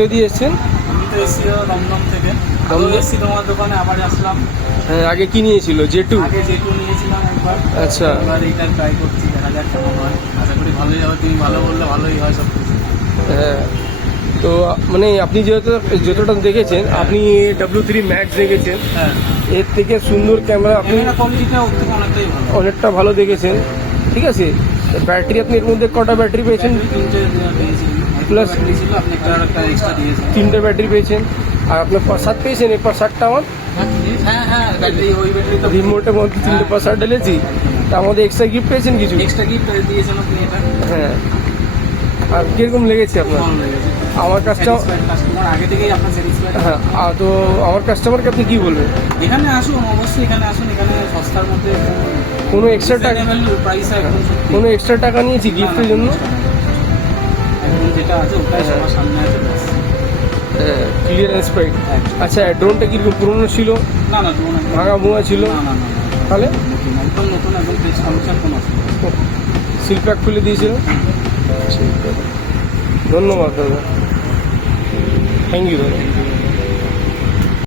কোথায় দিয়ে এসছেন? আমি তো এসছি দমদম থেকে। আমি এসছি তোমার দোকানে, আবার আসলাম। হ্যাঁ, আগে কি নিয়েছিল? জেটু? আগে যেটু নিয়েছিলাম একবার। আচ্ছা। এবার এইটা ট্রাই করছি, দেখা যাক কেমন হয়। আশা করি ভালোই হবে, তুমি ভালো বললে ভালোই হয় সব কিছু। হ্যাঁ, তো মানে আপনি যতটা দেখেছেন, আপনি W3 Max দেখেছেন, হ্যাঁ, এর থেকে সুন্দর ক্যামেরা আপনি ক্যামেরা কোয়ালিটিটা ওর থেকে অনেকটাই ভালো। অনেকটা ভালো দেখেছেন, ঠিক আছে। ব্যাটারি আপনি এর মধ্যে কটা ব্যাটারি পেয়েছেন? তিনটে পেয়েছি। Plus ব্যাটারি ছিল, আপনি একটা এক্সট্রা দিয়েছেন। 3টে ব্যাটারি পেয়েছেন। আর আপনার পাসার পেয়েছেন, এই পাসারটা আমার হ্যাঁ হ্যাঁ, ব্যাটারি ওই ব্যাটারি তো রিমোটের মধ্যে 3টে পাসার ঢেলেছি, তার মধ্যে এক্সট্রা গিফট পেয়েছেন কিছু? এক্সট্রা গিফট দিয়েছেন আপনি এটা। হ্যাঁ। আর কিরকম লেগেছে আপনার? ভালো লেগেছে। আমার কাস্টমার আগে থেকেই আপনার স্যাটিসফাইড। হ্যাঁ, তো আমার কাস্টমারকে আপনি কী বলবেন? এখানে আসুন, অবশ্যই এখানে আসুন। এখানে সস্তার মধ্যে কোনো এক্সট্রা টাকা প্রাইস একদম সত্যি। কোনো এক্সট্রা টাকা নিয়েছি গিফটের জন্য? একদম যেটা আছে ওটাই সবার সামনে আছে, ব্যাস। হ্যাঁ, ক্লিয়ারেন্স পাই। আচ্ছা, ড্রোনটা কীরকম পুরনো ছিল? না না, ড্রোন ভাঙা ভুঙা ছিল? না না না, তাহলে একদম নতুন, একদম ফ্রেশ কন্ডিশন, কোনো অসুবিধা নেই। সিল প্যাক খুলে দিয়েছিল? ঠিক আছে, ধন্যবাদ দাদা, থ্যাংক ইউ দাদা।